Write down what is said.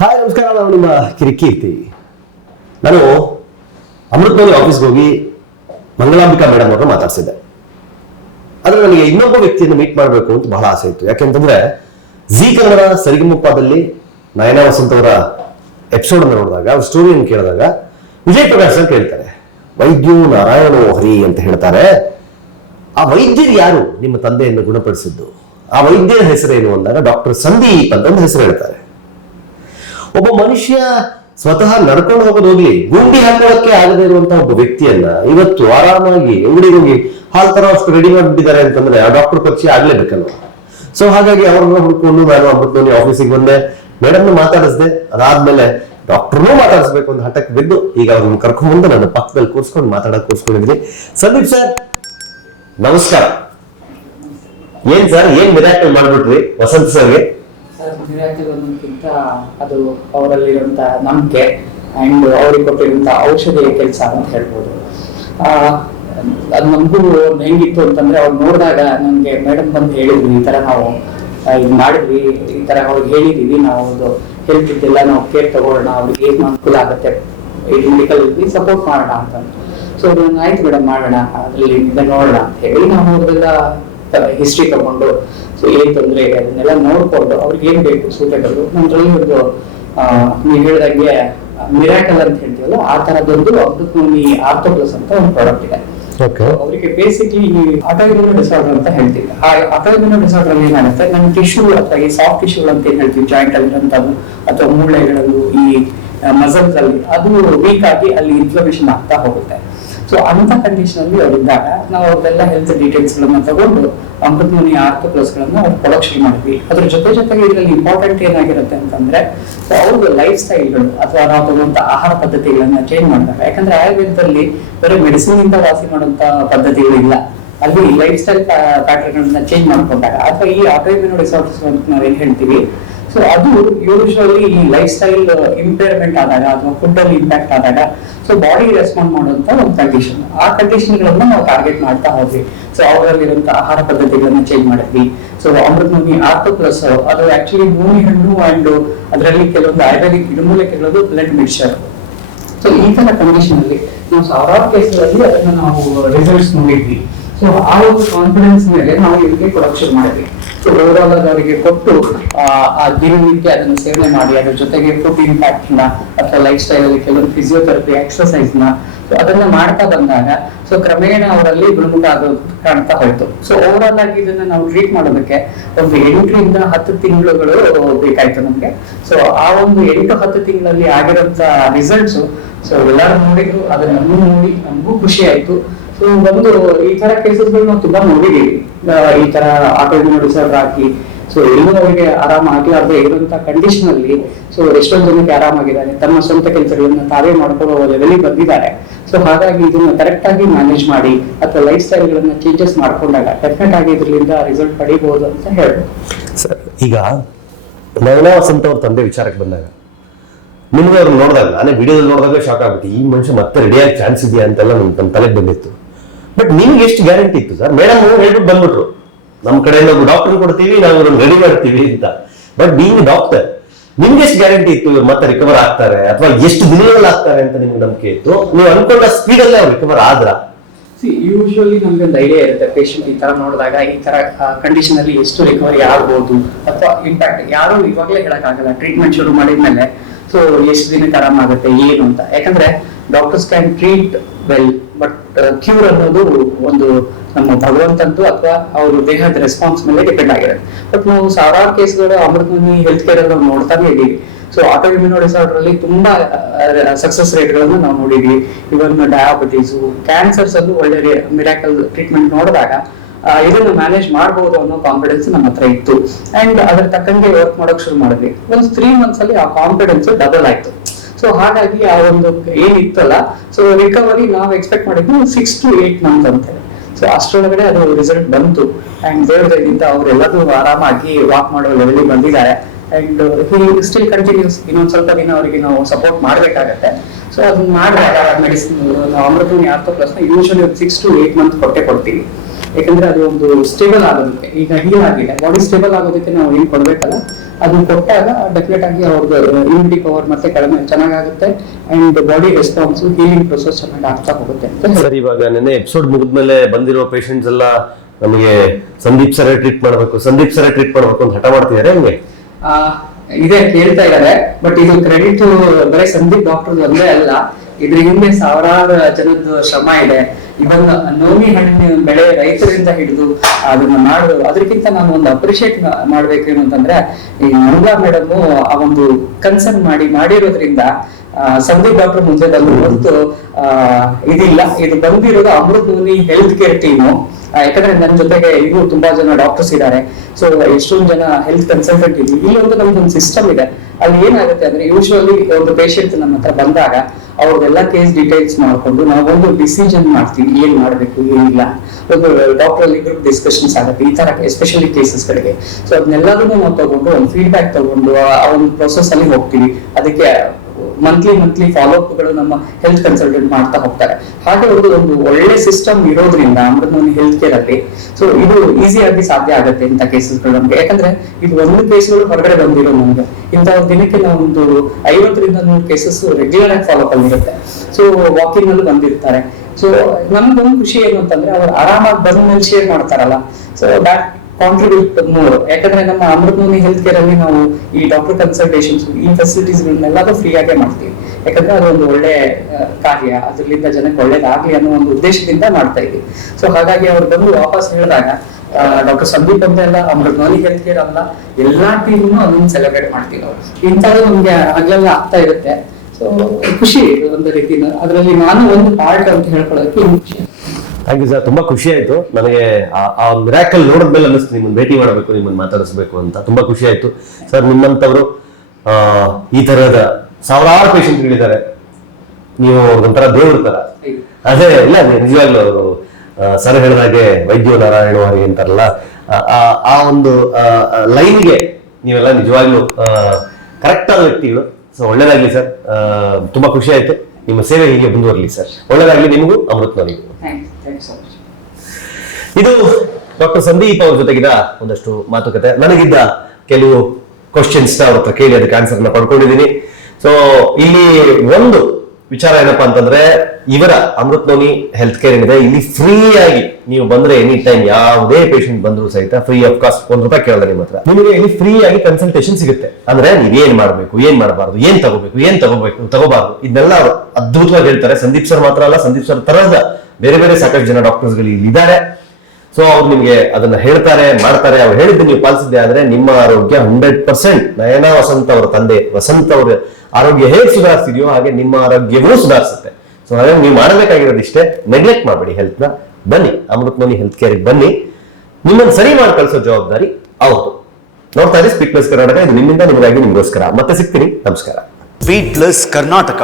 Hi ನಮಸ್ಕಾರ, ನಾನು ನಿಮ್ಮ ಕಿರಿಕೀರ್ತಿ. ನಾನು ಅಮೃತಮಣಿ ಆಫೀಸ್ಗೆ ಹೋಗಿ ಮಂಗಳಾಂಬಿಕಾ ಮೇಡಮ್ ಅವ್ರನ್ನ ಮಾತಾಡ್ಸಿದ್ದೆ. ಆದ್ರೆ ನನಗೆ ಇನ್ನೊಬ್ಬ ವ್ಯಕ್ತಿಯನ್ನು ಮೀಟ್ ಮಾಡಬೇಕು ಅಂತ ಬಹಳ ಆಸೆ ಇತ್ತು. ಯಾಕೆಂತಂದ್ರೆ ಜಿ ಕನ್ನಡ ಸರಿಗಮಪ್ಪದಲ್ಲಿ ನಯನಾ ವಸಂತ್ ಅವರ ಎಪಿಸೋಡ್ ಅನ್ನು ನೋಡಿದಾಗ, ಅವ್ರ ಸ್ಟೋರಿಯನ್ನು ಕೇಳಿದಾಗ ವಿಜಯ್ ಪ್ರಕಾಶ್ ಅಂತ ಕೇಳ್ತಾರೆ, ವೈದ್ಯು ನಾರಾಯಣೋ ಹರಿ ಅಂತ ಹೇಳ್ತಾರೆ. ಆ ವೈದ್ಯರು ಯಾರು ನಿಮ್ಮ ತಂದೆಯನ್ನು ಗುಣಪಡಿಸಿದ್ದು? ಆ ವೈದ್ಯರ ಹೆಸರೇನು ಅಂದಾಗ ಡಾಕ್ಟರ್ ಸಂದೀಪ್ ಅಂತ ಒಂದು ಹೆಸರು ಹೇಳ್ತಾರೆ. ಒಬ್ಬ ಮನುಷ್ಯ ಸ್ವತಃ ನಡ್ಕೊಂಡು ಹೋಗೋದು ಹೋಗ್ಲಿ, ಗುಂಡಿ ಹಾಕೊಳ್ಳಕ್ಕೆ ಆಗದೇ ಇರುವಂತಹ ಒಬ್ಬ ವ್ಯಕ್ತಿಯನ್ನ ಇವತ್ತು ಆರಾಮಾಗಿ ಅಂಗಡಿಗೆ ಹೋಗಿ ಹಾಲ್ ತರ ಅಷ್ಟು ರೆಡಿ ಮಾಡಿಬಿಟ್ಟಿದ್ದಾರೆ ಅಂತಂದ್ರೆ ಆ ಡಾಕ್ಟರ್ ಪರಿಚಯ ಆಗ್ಲೇಬೇಕಲ್ವ. ಸೊ ಹಾಗಾಗಿ ಅವ್ರನ್ನ ಹುಡ್ಕೊಂಡು ನಾನು ಅಮೃತಮಣಿ ಆಫೀಸಿಗೆ ಬಂದೆ, ಮೇಡಮ್ನ ಮಾತಾಡಿಸ್ದೆ. ಅದಾದ್ಮೇಲೆ ಡಾಕ್ಟರ್ನೂ ಮಾತಾಡಿಸ್ಬೇಕು ಅಂತ ಹಠಕ್ಕೆ ಬಿದ್ದು ಈಗ ಅವ್ರನ್ನ ಕರ್ಕೊಂಡ್ಬಂದು ನನ್ನ ಪಕ್ಕದಲ್ಲಿ ಕೂರ್ಸ್ಕೊಂಡು ಮಾತಾಡಕ್ ಕೂರ್ಸ್ಕೊಂಡಿದ್ದೀನಿ. ಸಂದೀಪ್ ಸರ್ ನಮಸ್ಕಾರ. ಏನ್ ಸರ್, ಏನ್ ಮಿರಾಕಲ್ ಮಾಡ್ಬಿಟ್ರಿ ವಸಂತ್ ಸರ್ಗೆ? ಮಿರಾಕಲ್ ಅನ್ನೋದಕ್ಕಿಂತ ಅದು ಅವರಲ್ಲಿರುವಂತಹ ನಂಬಿಕೆ ಅಂಡ್ ಅವ್ರಿಗೆ ಕೊಟ್ಟಿರುವಂತಹ ಔಷಧಿಯ ಕೆಲಸ ಅಂತ ಹೇಳ್ಬೋದು. ಅದು ನಮಗೂ ಹೆಂಗಿತ್ತು ಅಂತಂದ್ರೆ ಅವ್ರು ನೋಡಿದಾಗ ನಮ್ಗೆ ಮೇಡಮ್ ಬಂದು ಹೇಳಿದ್ವಿ, ಈ ತರ ನಾವು ಇದು ಮಾಡಿದ್ವಿ, ಈ ತರ ಅವ್ರಿಗೆ ಹೇಳಿದೀವಿ, ನಾವು ಅದು ಹೆಲ್ತ್ ಇದೆಲ್ಲ ನಾವು ಕೇರ್ ತಗೊಳ್ಳೋಣ, ಅವ್ರಿಗೆ ಏನು ಅನುಕೂಲ ಆಗುತ್ತೆ ಇದು ಮೆಡಿಕಲ್ ಸಪೋರ್ಟ್ ಮಾಡೋಣ ಅಂತ. ಸೊ ಆಯ್ತು ಮೇಡಮ್ ಮಾಡೋಣ, ಅದ್ರಲ್ಲಿ ನೋಡೋಣ ಅಂತ ಹೇಳಿ ನಾವು ಅವ್ರದೆಲ್ಲ ಹಿಸ್ಟ್ರಿ ತಗೊಂಡು ಸೊ ಏನ್ ತೊಂದರೆ ಇದೆ ಅದನ್ನೆಲ್ಲ ನೋಡ್ಕೊಂಡು ಅವ್ರಿಗೆ ಏನ್ ಬೇಕು ಸೂಟೇಬಲ್. ನಮ್ದ್ರಲ್ಲಿ ಒಂದು ನೀವು ಹೇಳಿದಂಗೆ ಮಿರಾಕಲ್ ಅಂತ ಹೇಳ್ತೀವಲ್ಲ, ಆ ತರದೊಂದು ಅಮೃತಮಣಿ ಆರ್ಥೋಪ್ಲಸ್ ಅಂತ ಒಂದು ಪ್ರಾಡಕ್ಟ್ ಇದೆ. ಅವರಿಗೆ ಬೇಸಿಕ್ಲಿ ಆಟೋಇಮ್ಯೂನ್ ಡಿಸಾರ್ಡರ್ ಅಂತ ಹೇಳ್ತೀವಿ. ಆ ಆಟೋಇಮ್ಯೂನ್ ಡಿಸಾರ್ಡರ್ ಅಲ್ಲಿ ಏನಾಗುತ್ತೆ, ನಮ್ಮ ಟಿಶ್ಯೂ ಅಥವಾ ಈ ಸಾಫ್ಟ್ ಟಿಶ್ಯೂ ಅಂತ ಏನ್ ಹೇಳ್ತೀವಿ, ಜಾಯಿಂಟ್ ಅಲ್ಲಿರುವಂತದ್ದು ಅಥವಾ ಮೂಳೆಗಳಲ್ಲೂ ಈ ಮಸಲ್ಸ್ ಅಲ್ಲಿ ಅದು ವೀಕ್ ಆಗಿ ಅಲ್ಲಿ ಇನ್ಫ್ಲಮೇಷನ್ ಆಗ್ತಾ ಹೋಗುತ್ತೆ. ಸೊ ಅಂತ ಕಂಡೀಷನ್ ಅಲ್ಲಿ ಅವರಿದ್ದಾಗ ನಾವು ಅವ್ರದೆಲ್ಲ ಹೆಲ್ತ್ ಡೀಟೇಲ್ಸ್ ಗಳನ್ನ ತಗೊಂಡು ಅಮೃತಮಣಿ ಆರ್ಥೋಪ್ಲಸ್ ಗಳನ್ನ ಅವ್ರು ಪ್ರೊಡಕ್ಷನ್ ಮಾಡಿದ್ವಿ. ಅದ್ರ ಜೊತೆಗೆ ಇದರಲ್ಲಿ ಇಂಪಾರ್ಟೆಂಟ್ ಏನಾಗಿರುತ್ತೆ ಅಂತಂದ್ರೆ ಅವ್ರದ್ದು ಲೈಫ್ ಸ್ಟೈಲ್ಗಳು ಅಥವಾ ನಾವು ತಗೊಂತ ಆಹಾರ ಪದ್ಧತಿಗಳನ್ನ ಚೇಂಜ್ ಮಾಡಿದಾಗ, ಯಾಕಂದ್ರೆ ಆಯುರ್ವೇದದಲ್ಲಿ ಬರೀ ಮೆಡಿಸಿನ್ ಇಂದ ವಾಸಿ ಮಾಡುವಂತ ಪದ್ಧತಿಗಳಿಲ್ಲ, ಅಲ್ಲಿ ಲೈಫ್ ಸ್ಟೈಲ್ ಪ್ಯಾಟರ್ನ್ ಗಳನ್ನ ಚೇಂಜ್ ಮಾಡ್ಕೊಂಡಾಗ ಅಥವಾ ಈ ಆಟೋಇಮ್ಯೂನ್ ಡಿಸಾರ್ಡರ್ಸ್ ಅಂತ ನಾವೇನ್ ಹೇಳ್ತೀವಿ, ಸೊ ಅದು ಯೂಶುವಲಿ ಈ ಲೈಫ್ ಸ್ಟೈಲ್ ಇಂಪೇರ್ಮೆಂಟ್ ಆದಾಗ ಅಥವಾ ಫುಡ್ ಅಲ್ಲಿ ಇಂಪ್ಯಾಕ್ಟ್ ಆದಾಗ ಸೊ ಬಾಡಿ ರೆಸ್ಪಾಂಡ್ ಮಾಡುವಂತ ಒಂದು ಕಂಡೀಷನ್. ಆ ಕಂಡೀಷನ್ ಗಳನ್ನ ನಾವು ಟಾರ್ಗೆಟ್ ಮಾಡ್ತಾ ಹೋದ್ವಿ. ಸೊ ಅವರಲ್ಲಿರುವಂತಹ ಆಹಾರ ಪದ್ಧತಿಗಳನ್ನ ಚೇಂಜ್ ಮಾಡಿದ್ವಿ. ಸೊ ಅಮೃತಮಣಿ ಆರ್ಥೋಪ್ಲಸ್ ಅದು ಆಕ್ಚುಲಿ ಮೂನಿ ಹಣ್ಣು ಅಂಡ್ ಅದರಲ್ಲಿ ಕೆಲವೊಂದು ಆಯುರ್ವೇದಿಕ್ ಗಿಡಮೂಲಿಕೆಗಳದ್ದು ಬ್ಲೆಂಡ್ ಮಿಕ್ಸ್ಚರ್. ಸೊ ಈ ತರ ಕಂಡೀಷನ್ ಅಲ್ಲಿ ನಾವು ಸಾವಿರಾರು ಕೇಸ್ಗಳಲ್ಲಿ ಅದನ್ನ ನಾವು ರಿಸಲ್ಟ್ಸ್ ನೋಡಿದ್ವಿ. ಸೊ ಆ ಒಂದು ಕಾನ್ಫಿಡೆನ್ಸ್ ಮೇಲೆ ನಾವು ಇದಕ್ಕೆ ಪ್ರೊಡಕ್ಷನ್ ಮಾಡಿದ್ವಿ. ಸೊ ಓವರಾಲ್ ಅವರಿಗೆ ಕೊಟ್ಟು ಆ ದಿನನಿತ್ಯ ಅದನ್ನು ಸೇವನೆ ಮಾಡಿ, ಅದ್ರ ಜೊತೆಗೆ ಫುಡ್ ಇಂಪ್ಯಾಕ್ಟ್ ನ ಅಥವಾ ಲೈಫ್ ಸ್ಟೈಲ್ ಅಲ್ಲಿ ಕೆಲವೊಂದು ಫಿಸಿಯೋಥೆರಪಿ ಎಕ್ಸರ್ಸೈಸ್ ನ ಅದನ್ನ ಮಾಡ್ತಾ ಬಂದಾಗ ಸೊ ಕ್ರಮೇಣ ಅವರಲ್ಲಿ ಗುಣಮುಖ ಆಗೋದು ಕಾಣ್ತಾ ಹೋಯ್ತು. ಸೊ ಓವರಾಲ್ ಆಗಿ ಇದನ್ನ ನಾವು ಟ್ರೀಟ್ ಮಾಡೋದಕ್ಕೆ ಒಂದು 8ರಿಂದ 10 ತಿಂಗಳುಗಳು ಬೇಕಾಯ್ತು ನಮ್ಗೆ. ಸೊ ಆ ಒಂದು 8-10 ತಿಂಗಳಲ್ಲಿ ಆಗಿರೋಂತ ರಿಸಲ್ಟ್ಸ್ ಸೊ ಎಲ್ಲರೂ ನೋಡಿದ್ರು, ಅದನ್ನ ನೋಡಿ ನಮಗೂ ಖುಷಿ ಆಯ್ತು. ಸೊ ಒಂದು ಈ ತರ ಕೇಸಸ್ಗಳು ನಾವು ತುಂಬಾ ನೋಡಿದೀವಿ. ಈ ತರ ಆಟೋಇಮ್ಯೂನ್ ಡಿಸಾರ್ಡರ್ ಹಾಕಿ ಸೊ ಇನ್ನೂ ಅವರಿಗೆ ಆರಾಮ ಆಗ್ಲಾರ್ದೆ ಇರುವಂತ ಕಂಡೀಷನ್ ಅಲ್ಲಿ ಸೊ ಎಷ್ಟೊಂದು ಜನಕ್ಕೆ ಆರಾಮಾಗಿದ್ದಾರೆ, ತಮ್ಮ ಸ್ವಂತ ಕೆಲಸಗಳನ್ನ ತಾವೇ ಮಾಡ್ಕೊಳ್ಳೋ ಲೆವೆಲ್ ಬಂದಿದ್ದಾರೆ. ಸೊ ಹಾಗಾಗಿ ಇದನ್ನ ಕರೆಕ್ಟ್ ಆಗಿ ಮ್ಯಾನೇಜ್ ಮಾಡಿ ಅಥವಾ ಲೈಫ್ ಸ್ಟೈಲ್ ಗಳನ್ನ ಚೇಂಜಸ್ ಮಾಡ್ಕೊಂಡಾಗ ಡೆಫಿನೆಟ್ ಆಗಿ ಇದರಿಂದ ರಿಸಲ್ಟ್ ಪಡಿಬಹುದು ಅಂತ ಹೇಳ್ಬೋದು. ಸರ್, ಈಗ ನಯನಾ ವಸಂತ್ ಅವ್ರ ತಂದೆ ವಿಚಾರಕ್ಕೆ ಬಂದಾಗ ನಿಮ್ಗೆ ಅವ್ರು ನೋಡಿದಾಗ, ನಾನೇ ವಿಡಿಯೋದಲ್ಲಿ ನೋಡಿದಾಗ ಶಾಕ್ ಆಗ್ಬಿಟ್ಟು, ಈ ಮನುಷ್ಯ ಮತ್ತೆ ರೆಡಿಯಾಗಿ ಚಾನ್ಸ್ ಇದೆಯಾ ಅಂತೆಲ್ಲ ನನ್ನ ತಲೆಗೆ ಬಂದಿತ್ತು. ಬಟ್ ನಿಮ್ಗೆ ಎಷ್ಟು ಗ್ಯಾರಂಟಿ ಇತ್ತು ಸರ್? ಮೇಡಮ್ ಹೇಳ್ಬಿಟ್ಟು ಬಂದ್ಬಿಟ್ರು, ನಮ್ಮ ಕಡೆಯಿಂದ ಡಾಕ್ಟರ್ ಕೊಡ್ತೀವಿ, ನಾವು ರೆಡಿ ಮಾಡ್ತೀವಿ ಅಂತ. ಬಟ್ ಬೀಯಿಂಗ್ ಡಾಕ್ಟರ್ ನಿಮ್ಗೆ ಎಷ್ಟು ಗ್ಯಾರಂಟಿ ಇತ್ತು ಇವ್ರು ಮತ್ತೆ ರಿಕವರ್ ಆಗ್ತಾರೆ ಅಥವಾ ಎಷ್ಟು ದಿನಗಳಲ್ಲಿ ಆಗ್ತಾರೆ ಅಂತ ನಿಮ್ಗೆ ನಂಬಿಕೆ ಇತ್ತು? ನೀವು ಅನ್ಕೊಂಡ ಸ್ಪೀಡಲ್ಲೇ ಅವ್ರು ರಿಕವರ್ ಆದ್ರ? ಯೂಶುವಲಿ ನಮ್ಗೆ ಒಂದು ಐಡಿಯಾ ಇರುತ್ತೆ, ಪೇಷಂಟ್ ಈ ತರ ನೋಡಿದಾಗ ಈ ತರ ಕಂಡೀಷನ್ ಅಲ್ಲಿ ಎಷ್ಟು ರಿಕವರಿ ಆಗ್ಬೋದು ಅಥವಾ ಇಂಪ್ಯಾಕ್ಟ್ ಯಾರು ಇವಾಗಲೇ ಹೇಳಕ್ಕಾಗಲ್ಲ. ಟ್ರೀಟ್ಮೆಂಟ್ ಶುರು ಮಾಡಿದ್ಮೇಲೆ ಸೊ ಎಷ್ಟು ದಿನಕ್ಕೆ ಆರಾಮಾಗುತ್ತೆ ಏನು ಅಂತ. ಯಾಕಂದ್ರೆ doctors can treat well, but cure ಅನ್ನೋದು ಒಂದು ನಮ್ಮ ಭಗವಂತಂದು ಅಥವಾ ಅವ್ರ ದೇಹದ ರೆಸ್ಪಾನ್ಸ್ ಮೇಲೆ ಡಿಪೆಂಡ್ ಆಗಿರುತ್ತೆ. ಬಟ್ ನಾವು ಸಾವಿರಾರು ಕೇಸ್ಗಳು ಅಮೃತಮಣಿ ಹೆಲ್ತ್ ಕೇರ್ ಅಲ್ಲಿ ನಾವು ನೋಡ್ತಾನೆ ಇದ್ದೀವಿ. ಸೊ ಆಟೋಇಮ್ಯೂನ್ ಡಿಸಾರ್ಡರ್ ಅಲ್ಲಿ ತುಂಬಾ ಸಕ್ಸಸ್ ರೇಟ್ ಗಳನ್ನ ನಾವು ನೋಡಿದ್ವಿ. ಇವನ್ ಡಯಾಬಿಟೀಸ್, ಕ್ಯಾನ್ಸರ್ಸ್ ಅಲ್ಲೂ ಒಳ್ಳೆ ಮಿರಾಕಲ್ ಟ್ರೀಟ್ಮೆಂಟ್ ನೋಡಿದಾಗ ಇದನ್ನು ಮ್ಯಾನೇಜ್ ಮಾಡಬಹುದು ಅನ್ನೋ ಕಾನ್ಫಿಡೆನ್ಸ್ ನಮ್ಮ ಹತ್ರ ಇತ್ತು. ಅಂಡ್ ಅದ್ರ ತಕ್ಕಂಗೆ ವರ್ಕ್ ಮಾಡೋಕೆ ಶುರು ಮಾಡಿದ್ವಿ. ಒಂದು 3 months ಅಲ್ಲಿ ಆ ಕಾನ್ಫಿಡೆನ್ಸ್ ಡಬಲ್ ಆಯ್ತು. ಸೊ ಹಾಗಾಗಿ ಆ ಒಂದು ಏನಿತ್ತಲ್ಲ ಸೊ ರಿಕವರಿ ನಾವು ಎಕ್ಸ್ಪೆಕ್ಟ್ ಮಾಡಿದ್ವಿ 6 to 8 months ಅಂತ ಹೇಳಿ. ಸೊ ಅಷ್ಟರೊಳಗಡೆ ಅದು ರಿಸಲ್ಟ್ ಬಂತು. ಅಂಡ್ ದೇವರದಿಂದ ಅವರೆಲ್ಲರೂ ಆರಾಮಾಗಿ ವಾಕ್ ಮಾಡೋ ಲೆವೆಲ್ ಬಂದಿದ್ದಾರೆ. ಅಂಡ್ ಸ್ಟಿಲ್ ಕಂಟಿನ್ಯೂಸ್ ಇನ್ನೊಂದ್ ಸ್ವಲ್ಪ ದಿನ ಅವರಿಗೆ ನಾವು ಸಪೋರ್ಟ್ ಮಾಡ್ಬೇಕಾಗತ್ತೆ. ಸೊ ಅದನ್ನ ಮಾಡಿದಾಗ ಮೆಡಿಸಿನ್ ನಾವು ಅಮೃತಮಣಿ ಆರ್ಥೋಪ್ಲಸ್ ನ ಯೂಶುವಲಿ 6 to 8 months ಕೊಡ್ತೀವಿ. ಯಾಕಂದ್ರೆ ಅದು ಒಂದು ಸ್ಟೇಬಲ್ ಆಗೋದಕ್ಕೆ, ಈಗ ಹೀಲ್ ಆಗಿದೆ ಬಾಡಿ ಸ್ಟೇಬಲ್ ಆಗೋದಕ್ಕೆ ನಾವು ಏನ್ ಕೊಡ್ಬೇಕಲ್ಲ ಅದು ಕೊಟ್ಟಾಗ ಡೆಫಿನೆಟ್ ಆಗಿ ಅವ್ರದ್ದು ಇಮ್ಯುನಿಟಿ ಪವರ್ ಮತ್ತೆ ಕಡಿಮೆ ಚೆನ್ನಾಗಾಗುತ್ತೆ and body response healing process ಚೆನ್ನಾಗಿ ಆಗ್ತಾ ಹೋಗುತ್ತೆ ಅಂತ ಸರ್ ಇವಾಗ ನೆನ್ನೆ ಎಪಿಸೋಡ್ ಮುಗಿದ್ಮೇಲೆ ಬಂದಿರೋ ಪೇಷಂಟ್ಸ್ ಎಲ್ಲ ನಮಗೆ ಸಂದೀಪ್ ಸರೇ ಟ್ರೀಟ್ ಮಾಡಬೇಕು ಅಂತ ಹಠ ಮಾಡ್ತಿದ್ದಾರೆ ಹಂಗೆ. ಆ, ಇದೇ ಕೇಳ್ತಾ ಇದ್ದಾರೆ, ಬಟ್ ಇದು ಕ್ರೆಡಿಟ್ ಬರೀ ಸಂದೀಪ್ ಡಾಕ್ಟರ್ ಒಂದೇ ಅಲ್ಲ, ಇದ್ರ ಹಿಂದೆ ಸಾವಿರಾರು ಜನದ ಶ್ರಮ ಇದೆ. ಇವನ್ ನೋವಿ ಹಣ್ಣಿನ ಬೆಳೆ ರೈತರಿಂದ ಹಿಡಿದು ಅದನ್ನ ಮಾಡೋದು. ಅದಕ್ಕಿಂತ ನಾನು ಒಂದು ಅಪ್ರಿಶಿಯೇಟ್ ಮಾಡ್ಬೇಕೇನು ಅಂತಂದ್ರೆ, ಈ ಮಂಗಳಾ ಮೇಡಮ್ ಆ ಒಂದು ಕನ್ಸರ್ನ್ ಮಾಡಿರೋದ್ರಿಂದ ಸಂದೀಪ್ ಡಾಕ್ಟರ್ ಮುಂದೆ ಬಂದು ಹೊರತು ಇದಿಲ್ಲ. ಇದು ಬಂದಿರೋದು Amrit noni health care team. ಯಾಕಂದ್ರೆ ನನ್ನ ಜೊತೆಗೆ ಇನ್ನೂ ತುಂಬಾ ಜನ ಡಾಕ್ಟರ್ಸ್ ಇದ್ದಾರೆ. ಸೊ ಎಷ್ಟೊಂದು ಜನ ಹೆಲ್ತ್ ಕನ್ಸಲ್ಟೆಂಟ್ ಇದ್ವಿ. ಇಲ್ಲೊಂದು ನಮ್ದೊಂದು ಸಿಸ್ಟಮ್ ಇದೆ. ಅಲ್ಲಿ ಏನಾಗುತ್ತೆ ಅಂದ್ರೆ, ಯೂಶುವಲಿ ಒಂದು ಪೇಷಂಟ್ ನಮ್ಮ ಹತ್ರ ಬಂದಾಗ ಅವ್ರದ್ದೆಲ್ಲ ಕೇಸ್ ಡೀಟೇಲ್ಸ್ ಮಾಡ್ಕೊಂಡು ನಾವೊಂದು ಡಿಸಿಷನ್ ಮಾಡ್ತೀವಿ, ಏನ್ ಮಾಡ್ಬೇಕು ಏನಿಲ್ಲ. ಒಂದು ಡಾಕ್ಟರ್ ಅಲ್ಲಿ ಗ್ರೂಪ್ ಡಿಸ್ಕಷನ್ಸ್ ಆಗುತ್ತೆ ಈ ತರ ಎಸ್ಪೆಷಲಿ ಕೇಸಸ್ ಗಳಿಗೆ. ಸೊ ಅದನ್ನೆಲ್ಲದನ್ನು ನಾವು ತಗೊಂಡು ಒಂದು ಫೀಡ್ಬ್ಯಾಕ್ ತಗೊಂಡು ಆ ಒಂದು ಪ್ರೊಸೆಸ್ ಅಲ್ಲಿ ಹೋಗ್ತೀವಿ. ಅದಕ್ಕೆ ಮಂತ್ಲಿ ಫಾಲೋ ಅಪ್ ಗಳು ನಮ್ಮ ಹೆಲ್ತ್ ಕನ್ಸಲ್ಟೆಂಟ್ ಮಾಡ್ತಾ ಹೋಗ್ತಾರೆ. ಹಾಗೆ ಒಂದು ಒಳ್ಳೆ ಸಿಸ್ಟಮ್ ಇರೋದ್ರಿಂದ ಅಮೃತ್ ನೋನಿ ಹೆಲ್ತ್ ಕೇರ್ ಅಲ್ಲಿ ಸೊ ಇದು ಈಸಿಯಾಗಿ ಸಾಧ್ಯ ಆಗುತ್ತೆ ಇಂಥ ಕೇಸಸ್ಗಳು ನಮ್ಗೆ. ಯಾಕಂದ್ರೆ ಇದು ಒಂದು ಕೇಸ್ಗಳು ಹೊರಗಡೆ ಬಂದಿರೋ ನಮ್ಗೆ ಇಂಥ ದಿನಕ್ಕೆ ನಾವು ಒಂದು 50 ರಿಂದ 100 ಕೇಸಸ್ ರೆಗ್ಯುಲರ್ ಆಗಿ ಫಾಲೋ ಅಪ್ ಆಗಿರುತ್ತೆ. ಸೊ ವಾಕಿಂಗ್ ಅಲ್ಲಿ ಬಂದಿರ್ತಾರೆ. ಸೊ ನಮ್ಗೊಂದು ಖುಷಿ ಏನು ಅಂತಂದ್ರೆ, ಅವ್ರು ಆರಾಮಾಗಿ ಬಂದ ಮೇಲೆ ಶೇರ್ ಮಾಡ್ತಾರಲ್ಲ, ಸೊ ದಟ್ ಕಾಂಟ್ರಿಬ್ಯೂಟ್ ಮೋರ್. ಯಾಕಂದ್ರೆ ನಮ್ಮ ಅಮೃತ್ ನೋನಿ ಹೆಲ್ತ್ ಕೇರ್ ಅಲ್ಲಿ ನಾವು ಈ ಡಾಕ್ಟರ್ ಕನ್ಸಲ್ಟೇಷನ್ಸ್ ಈ ಫೆಸಿಲಿಟೀಸ್ ಗಳನ್ನೆಲ್ಲರೂ ಫ್ರೀ ಆಗೇ ಮಾಡ್ತೀವಿ. ಯಾಕಂದ್ರೆ ಅದೊಂದು ಒಳ್ಳೆ ಕಾರ್ಯ, ಅದರಿಂದ ಜನಕ್ಕೆ ಒಳ್ಳೇದಾಗ್ಲಿ ಅನ್ನೋ ಒಂದು ಉದ್ದೇಶದಿಂದ ಮಾಡ್ತಾ ಇದ್ದೀವಿ. ಸೊ ಹಾಗಾಗಿ ಅವ್ರು ಬಂದು ವಾಪಸ್ ಹೇಳಿದಾಗ ಡಾಕ್ಟರ್ ಸಂದೀಪ್ ಅಂತ ಎಲ್ಲ ಅಮೃತ್ ನೋನಿ ಹೆಲ್ತ್ ಕೇರ್ ಅಲ್ಲ, ಎಲ್ಲಾ ಟೀಮ್ನು ಅದನ್ನ ಸೆಲೆಬ್ರೇಟ್ ಮಾಡ್ತೀವಿ ನಾವು. ಇಂಥದ್ದು ನಮ್ಗೆ ಹಗಲೆಲ್ಲ ಆಗ್ತಾ ಇರುತ್ತೆ. ಸೊ ಖುಷಿ ಒಂದು ರೀತಿನ, ಅದರಲ್ಲಿ ನಾನು ಒಂದು ಪಾರ್ಟ್ ಅಂತ ಹೇಳ್ಕೊಳ್ಳೋದಕ್ಕೆ ಖುಷಿ. ಥ್ಯಾಂಕ್ ಯು ಸರ್, ತುಂಬಾ ಖುಷಿ ಆಯ್ತು ನನಗೆ. ಆ ಮಿರಾಕಲ್ ನೋಡಿದ್ಮೇಲೆ ಅನ್ನಿಸ್ತು ನಿಮ್ಮನ್ನ ಭೇಟಿ ಮಾಡಬೇಕು, ನಿಮ್ಮನ್ನ ಮಾತಾಡಿಸ್ಬೇಕು ಅಂತ. ತುಂಬಾ ಖುಷಿ ಆಯ್ತು ಸರ್. ನಿಮ್ಮಂತವ್ರು ಈ ತರದ ಸಾವಿರಾರು ಪೇಷಂಟ್ಗಳಿದ್ದಾರೆ, ನೀವು ಒಂಥರ ದೇವ್ರ ತರ. ಅದೇ ಇಲ್ಲ, ನಿಜವಾಗ್ಲೂ ಅವರು ಸರ್ ಹೇಳಿದಾಗೆ ವೈದ್ಯೋ ನಾರಾಯಣ ಹರಿ ಅಂತಾರಲ್ಲ, ಆ ಒಂದು ಲೈನ್ಗೆ ನೀವೆಲ್ಲ ನಿಜವಾಗ್ಲೂ ಕರೆಕ್ಟ್ ಆದ ವ್ಯಕ್ತಿಗಳು. ಸೊ ಒಳ್ಳೇದಾಗ್ಲಿ ಸರ್, ತುಂಬಾ ಖುಷಿ ಆಯ್ತು. ನಿಮ್ಮ ಸೇವೆ ಹೀಗೆ ಮುಂದುವರಲಿ ಸರ್. ಒಳ್ಳೇದಾಗ್ಲಿ ನಿಮಗೂ, ಅಮೃತ್ ನೋನಿಗೂ. ಇದು ಡಾಕ್ಟರ್ ಸಂದೀಪ್ ಅವ್ರ ಜೊತೆಗಿದ ಒಂದಷ್ಟು ಮಾತುಕತೆ. ನನಗಿದ್ದ ಕೆಲವು ಕ್ವಶನ್ಸ್ ಅವ್ರ ಹತ್ರ ಕೇಳಿ ಅದಕ್ಕೆ ಆನ್ಸರ್ ನ ಪಡ್ಕೊಂಡಿದ್ದೀನಿ. ಸೊ ಇಲ್ಲಿ ಒಂದು ವಿಚಾರ ಏನಪ್ಪಾ ಅಂತಂದ್ರೆ, ಇವರ ಅಮೃತ್ ನೋನಿ ಹೆಲ್ತ್ ಕೇರ್ ಏನಿದೆ ಇಲ್ಲಿ ಫ್ರೀ ಆಗಿ ನೀವು ಬಂದ್ರೆ ಎನಿ ಟೈಮ್ ಯಾವುದೇ ಪೇಷಂಟ್ ಬಂದ್ರು ಸಹಿತ ಫ್ರೀ ಆಫ್ ಕಾಸ್ಟ್ ₹1 ಕೇಳಿದ್ರೆ ನಿಮ್ಮ ಹತ್ರ ನಿಮಗೆ ಇಲ್ಲಿ ಫ್ರೀ ಆಗಿ ಕನ್ಸಲ್ಟೇಷನ್ ಸಿಗುತ್ತೆ. ಅಂದ್ರೆ ನೀವ್ ಏನ್ ಮಾಡ್ಬೇಕು, ಏನ್ ಮಾಡಬಾರ್ದು, ಏನ್ ತಗೋಬಾರ್ದು, ಇದನ್ನೆಲ್ಲ ಅವರು ಅದ್ಭುತವಾಗಿ ಹೇಳ್ತಾರೆ. ಸಂದೀಪ್ ಸರ್ ಮಾತ್ರ ಅಲ್ಲ, ಸಂದೀಪ್ ಸರ್ ತರಹದ ಬೇರೆ ಬೇರೆ ಸಾಕಷ್ಟು ಜನ ಡಾಕ್ಟರ್ಸ್ ಗಳು ಇಲ್ಲಿ ಇದ್ದಾರೆ. ಸೊ ಅವ್ರು ನಿಮ್ಗೆ ಅದನ್ನ ಹೇಳ್ತಾರೆ, ಮಾಡ್ತಾರೆ. ಅವ್ರು ಹೇಳಿದ್ದು ನೀವು ಪಾಲಿಸಿದ್ದೆ ಆದ್ರೆ ನಿಮ್ಮ ಆರೋಗ್ಯ 100%. ನಯನ ವಸಂತ್ ಅವರ ತಂದೆ ವಸಂತ್ ಅವರ ಆರೋಗ್ಯ ಹೇಗೆ ಸುಧಾರಿಸಿದೆಯೋ ಹಾಗೆ ನಿಮ್ಮ ಆರೋಗ್ಯವೂ ಸುಧಾರಿಸುತ್ತೆ. ಸೊ ಹಾಗಾಗಿ ನೀವು ಮಾಡಬೇಕಾಗಿರೋದು ಇಷ್ಟೇ, ನೆಗ್ಲೆಕ್ಟ್ ಮಾಡಬೇಡಿ ಹೆಲ್ತ್ ನ. ಬನ್ನಿ ಅಮೃತ್ ನೋನಿ ಹೆಲ್ತ್ ಕೇರ್ ಬನ್ನಿ, ನಿಮ್ಮನ್ನು ಸರಿ ಮಾಡಿ ಕಳಿಸೋ ಜವಾಬ್ದಾರಿ ಅವ್ರದ್ದು. ನೋಡ್ತಾ ಇರಿ ಸ್ಪೀಕ್ ಪ್ಲಸ್ ಕರ್ನಾಟಕ. ಇದು ನಿಮ್ಮಿಂದ ನಿಮಗಾಗಿ, ನಿಮಗೋಸ್ಕರ. ಮತ್ತೆ ಸಿಗ್ತೀನಿ. ನಮಸ್ಕಾರ. Speak plus Karnataka.